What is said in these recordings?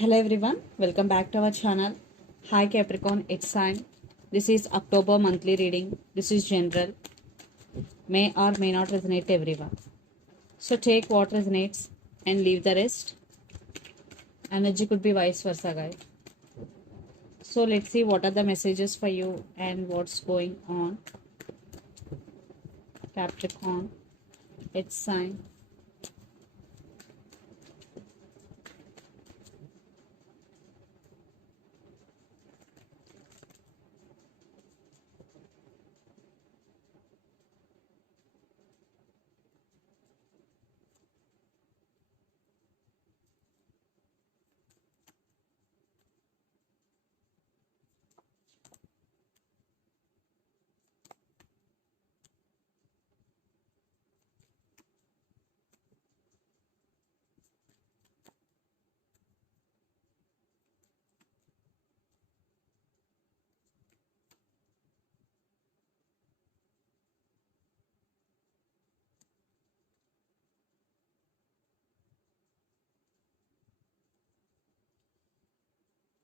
Hello everyone, welcome back to our channel. Hi Capricorn, it's sign. This is October monthly reading. This is general. May or may not resonate to everyone. So take what resonates and leave the rest. Energy could be vice versa, guys. So let's see what are the messages for you and what's going on. Capricorn, it's sign.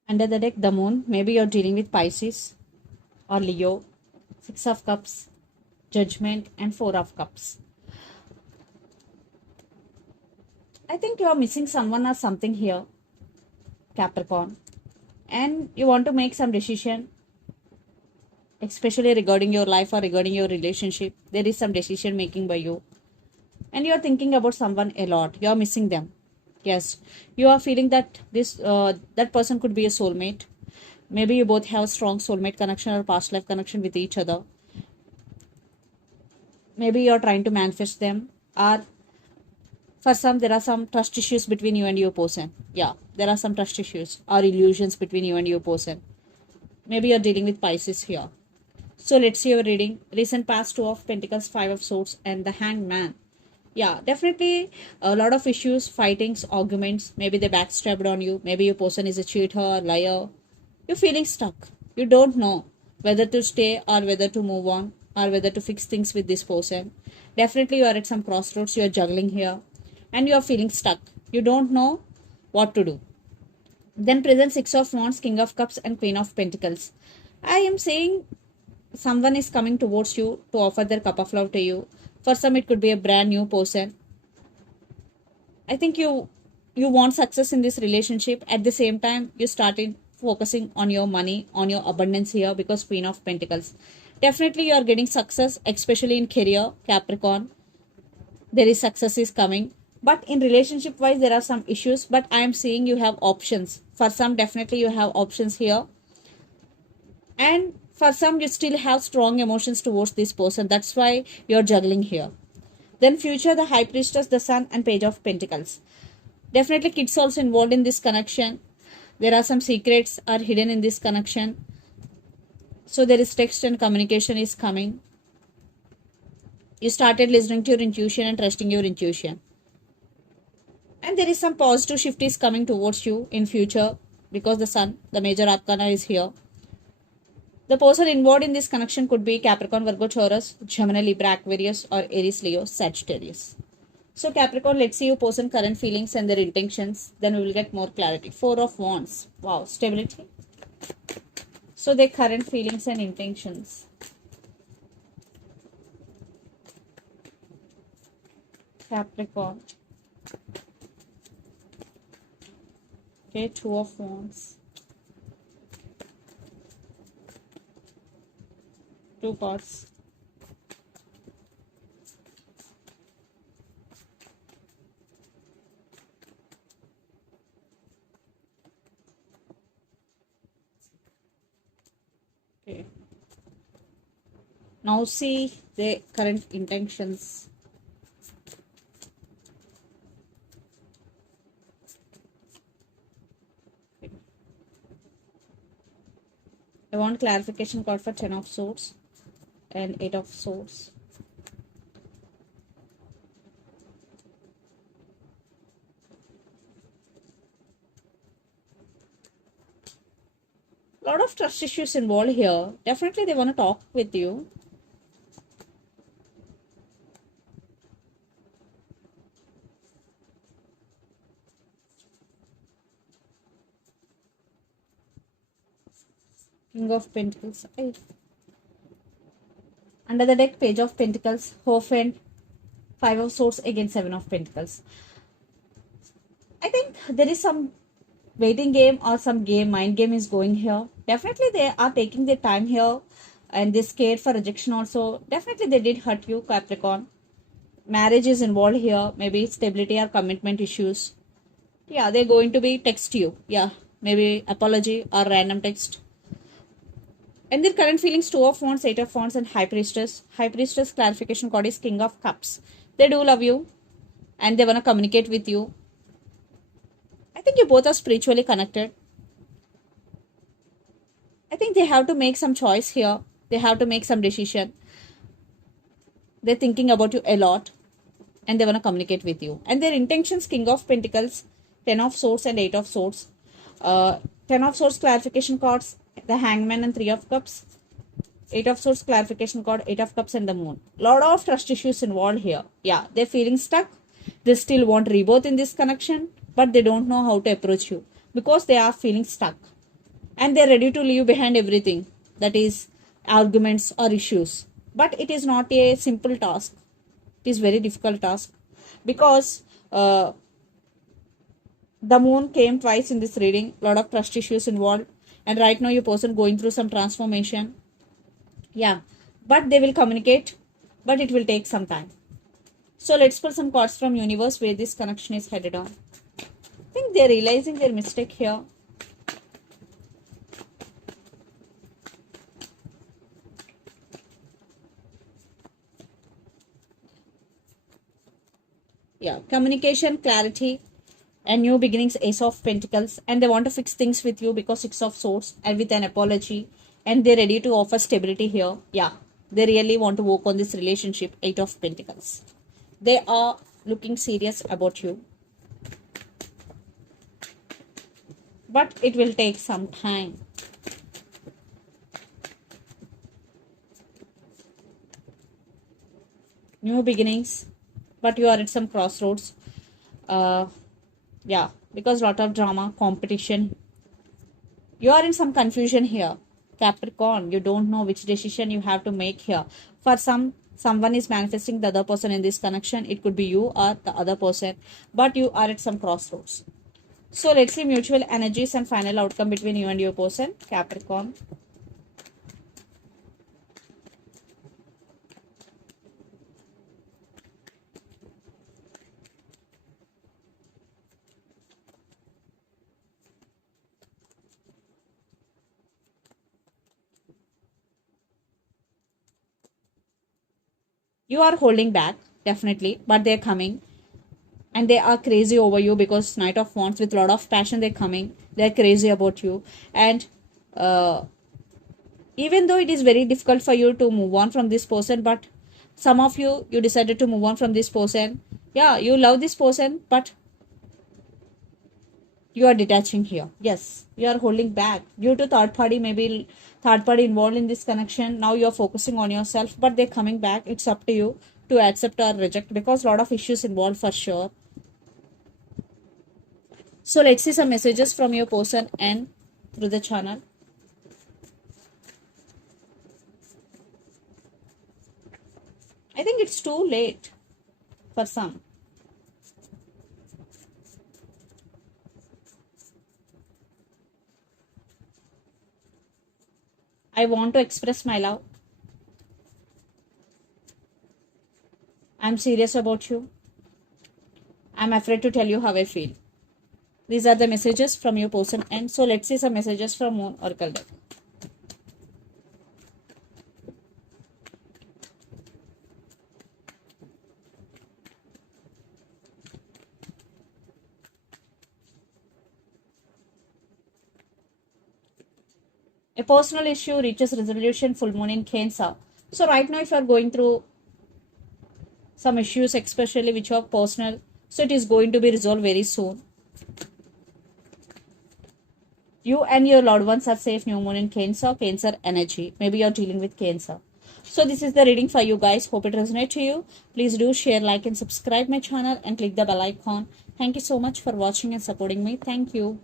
Under the deck, the moon. Maybe you're dealing with Pisces or Leo. Six of Cups, Judgment, and Four of Cups. I think you're missing someone or something here, Capricorn, and you want to make some decision, especially regarding your life or regarding your relationship. There is some decision making by you, and you're thinking about someone a lot. You're missing them. Yes, you are feeling that that person could be a soulmate. Maybe you both have strong soulmate connection or past life connection with each other. Maybe you're trying to manifest them, or for some there are some trust issues between you and your person. Yeah, there are some trust issues or illusions between you and your person. Maybe you're dealing with Pisces here. So let's see your reading. Recent past, Two of Pentacles, Five of Swords, and the Hanged Man. Yeah, definitely a lot of issues, fightings, arguments. Maybe they backstabbed on you. Maybe your person is a cheater, liar. You're feeling stuck. You don't know whether to stay or whether to move on or whether to fix things with this person. Definitely you are at some crossroads. You are juggling here and you are feeling stuck. You don't know what to do. Then present Six of Wands, King of Cups, and Queen of Pentacles. I am saying someone is coming towards you to offer their cup of love to you. For some it could be a brand new person. I think you want success in this relationship. At the same time you started focusing on your money, on your abundance here, because Queen of Pentacles. Definitely you are getting success, especially in career, Capricorn. There is success is coming, but in relationship wise there are some issues, but I am seeing you have options. For some definitely you have options here, and for some you still have strong emotions towards this person. That's why you're juggling here. Then future, the High Priestess, the Sun, and Page of Pentacles. Definitely kids also involved in this connection. There are some secrets are hidden in this connection. So there is text and communication is coming. You started listening to your intuition and trusting your intuition, and there is some positive shift is coming towards you in future, because the Sun, the major arcana, is here. The person involved in this connection could be Capricorn, Virgo, Taurus, Gemini, Libra, Aquarius, or Aries, Leo, Sagittarius. So Capricorn, let's see your person current feelings and their intentions. Then we will get more clarity. Four of Wands. Wow, stability. So their current feelings and intentions. Capricorn. Okay, Two of Wands. Two cards. Okay. Now see the current intentions. I want clarification card for Ten of Swords and Eight of Swords. A lot of trust issues involved here. Definitely they want to talk with you. King of Pentacles. Under the deck, Page of Pentacles, Hierophant, Five of Swords against Seven of Pentacles. I think there is some waiting game or some mind game is going here. Definitely they are taking their time here and they're scared for rejection also. Definitely they did hurt you, Capricorn. Marriage is involved here. Maybe stability or commitment issues. Yeah, they're going to be text you. Yeah, maybe apology or random text. And their current feelings, Two of Wands, Eight of Wands and High Priestess. High Priestess clarification card is King of Cups. They do love you and they want to communicate with you. I think you both are spiritually connected. I think they have to make some choice here. They have to make some decision. They're thinking about you a lot and they want to communicate with you. And their intentions, King of Pentacles, Ten of Swords and Eight of Swords. Ten of Swords clarification cards, the Hangman and Three of Cups. Eight of Swords clarification card, Eight of Cups and the Moon. Lot of trust issues involved here. Yeah, they're feeling stuck. They still want rebirth in this connection, but they don't know how to approach you because they are feeling stuck. And they're ready to leave behind everything, that is arguments or issues. But it is not a simple task. It is very difficult task because the Moon came twice in this reading. Lot of trust issues involved, and right now your person going through some transformation. Yeah, but they will communicate, but it will take some time. So let's pull some cards from universe where this connection is headed on. I think they're realizing their mistake here. Yeah, communication, clarity, and new beginnings, Ace of Pentacles. And they want to fix things with you because Six of Swords and with an apology. And they're ready to offer stability here. Yeah, they really want to work on this relationship, Eight of Pentacles. They are looking serious about you. But it will take some time. New beginnings, but you are at some crossroads. Yeah, because lot of drama, competition. You are in some confusion here, Capricorn. You don't know which decision you have to make here. For someone is manifesting the other person in this connection. It could be you or the other person, but you are at some crossroads. So let's see mutual energies and final outcome between you and your person, Capricorn. You are holding back, definitely, but they're coming. And they are crazy over you because Knight of Wands with a lot of passion they're coming. They're crazy about you. And even though it is very difficult for you to move on from this person, but some of you decided to move on from this person. Yeah, you love this person, but you are detaching here. Yes, you are holding back due to third party, maybe third party involved in this connection. Now you are focusing on yourself, but they're coming back. It's up to you to accept or reject because a lot of issues involved for sure. So let's see some messages from your person and through the channel. I think it's too late for some. I want to express my love. I'm serious about you. I'm afraid to tell you how I feel. These are the messages from your person. And so let's see some messages from Moon Oracle deck. A personal issue reaches resolution, full moon in Cancer. So right now if you are going through some issues, especially which are personal, so it is going to be resolved very soon. You and your loved ones are safe. New moon in Cancer, Cancer energy. Maybe you're dealing with Cancer. So this is the reading for you guys. Hope it resonates to you. Please do share, like and subscribe my channel and click the bell icon. Thank you so much for watching and supporting me. Thank you.